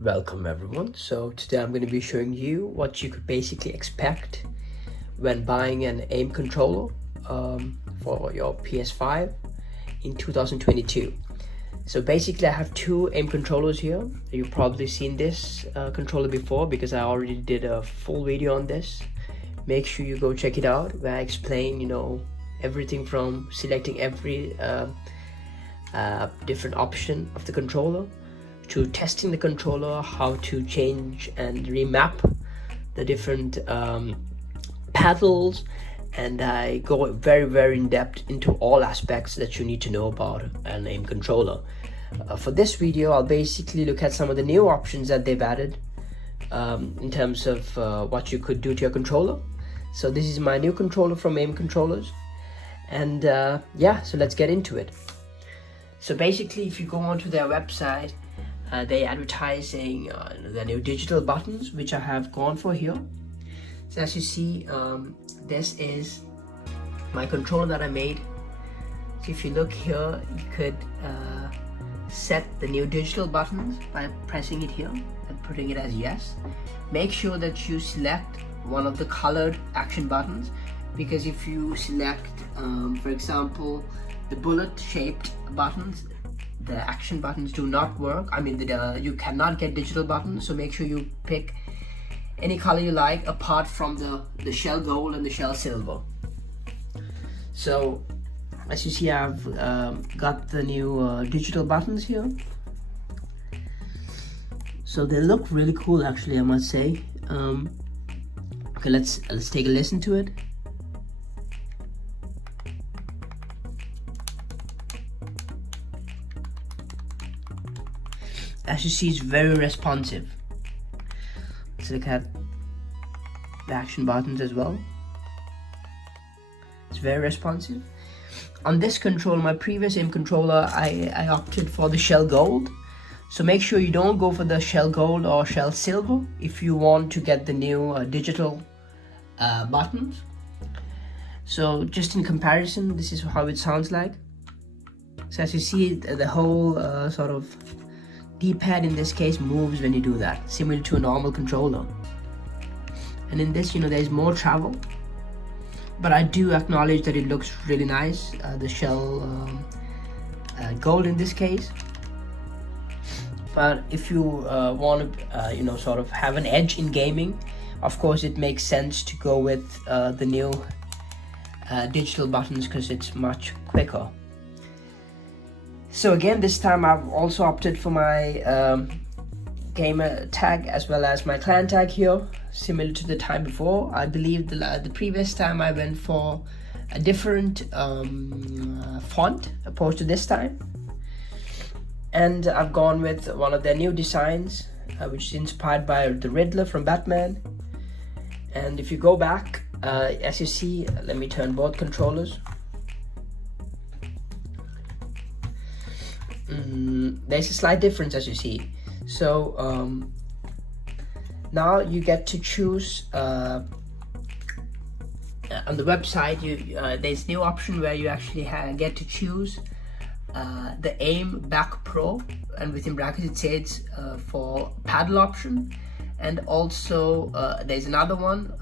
Welcome everyone. So today I'm going to be showing you what you could basically expect when buying an aim controller for your PS5 in 2022. So basically I have two aim controllers here. You've probably seen this controller before because I already did a full video on this. Make sure you go check it out where I explain, everything from selecting every different option of the controller to testing the controller, how to change and remap the different paddles, and I go very in depth into all aspects that you need to know about an aim controller. For this video I'll basically look at some of the new options that they've added in terms of what you could do to your controller. So this is my new controller from Aim Controllers, and so let's get into it. So basically if you go onto their website, they're advertising the new digital buttons, which I have gone for here. So as you see, this is my controller that I made. So if you look here, you could set the new digital buttons by pressing it here and putting it as yes. Make sure that you select one of the colored action buttons, because if you select for example the bullet shaped buttons, the action buttons do not work. I mean, you cannot get digital buttons, so make sure you pick any color you like apart from the shell gold and the shell silver. So as you see, I've got the new digital buttons here. So they look really cool actually, I must say. Okay, let's take a listen to it. As you see, it's very responsive. Let's look at the action buttons as well. It's very responsive. On this controller, my previous aim controller, I opted for the shell gold. So make sure you don't go for the shell gold or shell silver if you want to get the new digital buttons. So just in comparison, this is how it sounds like. So as you see, the whole sort of D-pad in this case moves when you do that, similar to a normal controller. And in this, there's more travel, but I do acknowledge that it looks really nice, the shell gold in this case. But if you want to sort of have an edge in gaming, of course it makes sense to go with the new digital buttons because it's much quicker. So again, this time I've also opted for my gamer tag as well as my clan tag here, similar to the time before. I believe the previous time I went for a different font opposed to this time, and I've gone with one of their new designs which is inspired by the Riddler from Batman. And if you go back, as you see, let me turn both controllers. There's a slight difference, as you see. So now you get to choose on the website. There's a new option where you actually get to choose the Aim Back Pro, and within brackets it says for paddle option, and also there's another one.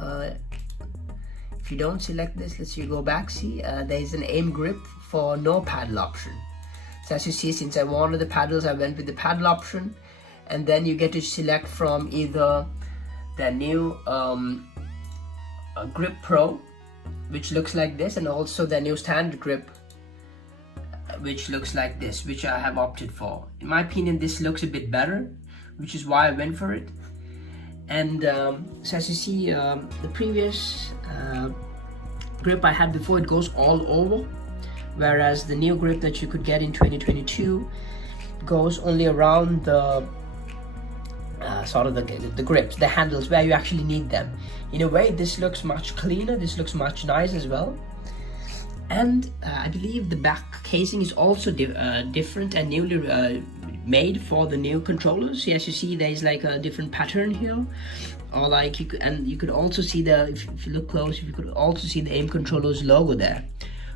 If you don't select this, let's you go back. See, there's an Aim Grip for no paddle option. So as you see, since I wanted the paddles, I went with the paddle option, and then you get to select from either the new Grip Pro, which looks like this, and also the new standard grip, which looks like this, which I have opted for. In my opinion, this looks a bit better, which is why I went for it. And so as you see, the previous grip I had before, it goes all over, whereas the new grip that you could get in 2022 goes only around the sort of the grips, the handles where you actually need them. In a way, this looks much cleaner, this looks much nice as well. And I believe the back casing is also different and newly made for the new controllers. So as you see, there's like a different pattern here, or like you could also see if you look close, you could also see the Aim Controllers logo there.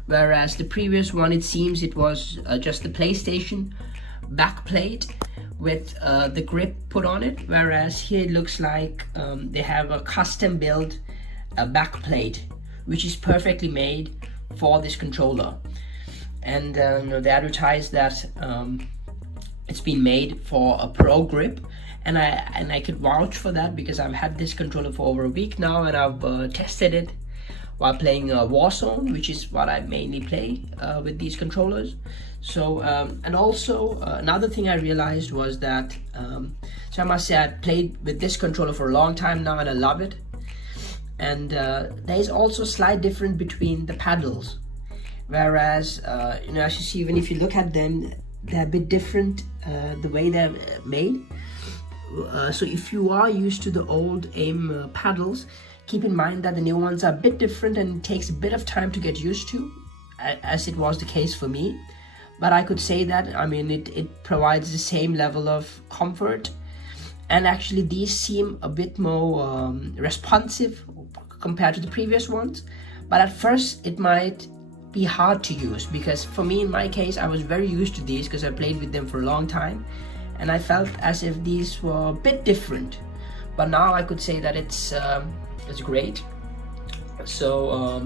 Whereas the previous one, it seems it was just the PlayStation backplate with the grip put on it, whereas here it looks like they have a custom built back plate, which is perfectly made for this controller. And they advertise that it's been made for a pro grip, and I could vouch for that because I've had this controller for over a week now, and I've tested it while playing Warzone, which is what I mainly play with these controllers. So and also another thing I realized was that so I must say I've played with this controller for a long time now, and I love it. And there is also a slight difference between the paddles, whereas as you see, even if you look at them, they're a bit different the way they're made. So if you are used to the old aim paddles, keep in mind that the new ones are a bit different, and it takes a bit of time to get used to, as it was the case for me. But I could say that, I mean, it provides the same level of comfort, and actually these seem a bit more responsive compared to the previous ones. But at first it might be hard to use, because for me, in my case, I was very used to these because I played with them for a long time, and I felt as if these were a bit different. But now I could say that it's great. So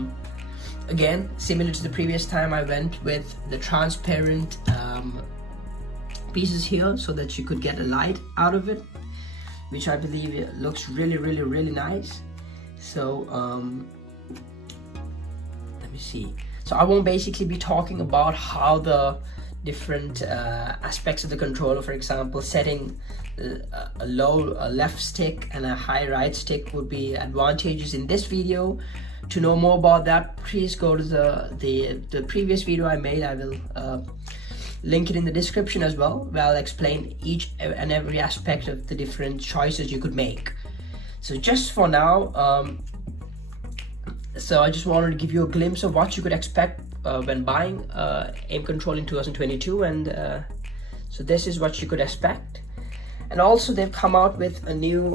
again, similar to the previous time, I went with the transparent pieces here so that you could get a light out of it, which I believe looks really nice. So let me see. So I won't basically be talking about how the different aspects of the controller, for example, setting a low left stick and a high right stick would be advantageous in this video. To know more about that, please go to the previous video I made. I will link it in the description as well, where I'll explain each and every aspect of the different choices you could make. So just for now, so I just wanted to give you a glimpse of what you could expect when buying aim control in 2022, and so this is what you could expect. And also they've come out with a new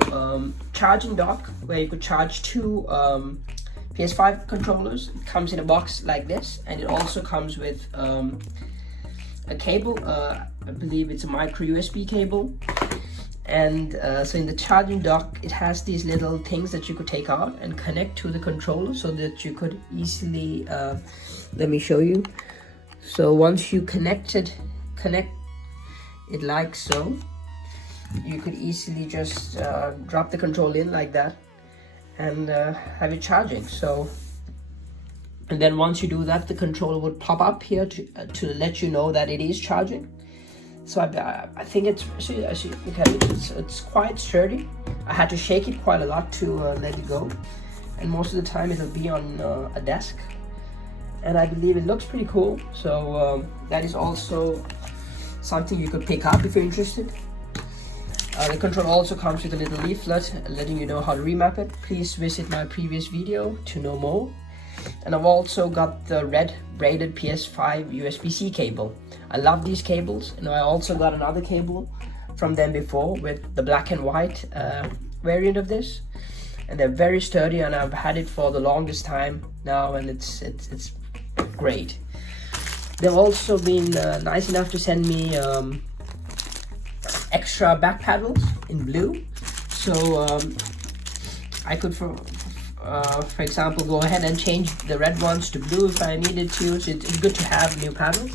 charging dock where you could charge two PS5 controllers. It comes in a box like this, and it also comes with a cable. I believe it's a micro USB cable. And so in the charging dock, it has these little things that you could take out and connect to the controller, so that you could easily let me show you. So once you connect it like so, you could easily just drop the control in like that and have it charging. So, and then once you do that, the controller would pop up here to let you know that it is charging. So I think it's, as you look at it, it's quite sturdy. I had to shake it quite a lot to let it go, and most of the time it'll be on a desk, and I believe it looks pretty cool. So that is also something you could pick up if you're interested. The controller also comes with a little leaflet letting you know how to remap it. Please visit my previous video to know more. And I've also got the red braided PS5 USB-C cable. I love these cables, and I also got another cable from them before with the black and white variant of this, and they're very sturdy, and I've had it for the longest time now, and it's great. They've also been nice enough to send me extra back paddles in blue, so I could for example go ahead and change the red ones to blue if I needed to. So it's good to have new paddles.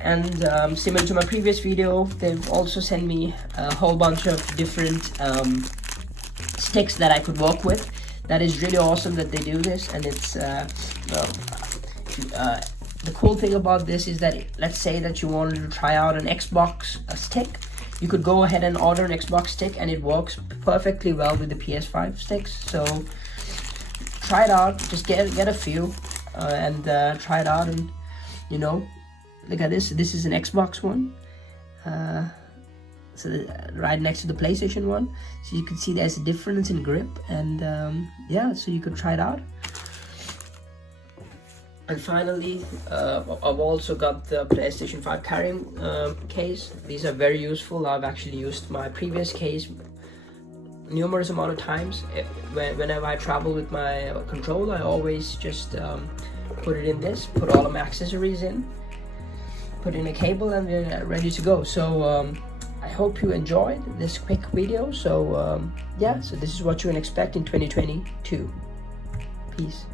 And similar to my previous video, they've also sent me a whole bunch of different sticks that I could work with. That is really awesome that they do this, and it's the cool thing about this is that, let's say that you wanted to try out an Xbox stick, you could go ahead and order an Xbox stick, and it works perfectly well with the PS5 sticks. So try it out, just get a few and try it out. And look at this. This is an Xbox one, so right next to the PlayStation one. So you can see there's a difference in grip, and yeah, so you could try it out. And finally, I've also got the PlayStation 5 carrying case. These are very useful. I've actually used my previous case numerous amount of times. Whenever I travel with my controller, I always just put it in this, put all of my accessories in, put in a cable, and we're ready to go. So I hope you enjoyed this quick video. So yeah, so this is what you can expect in 2022. Peace.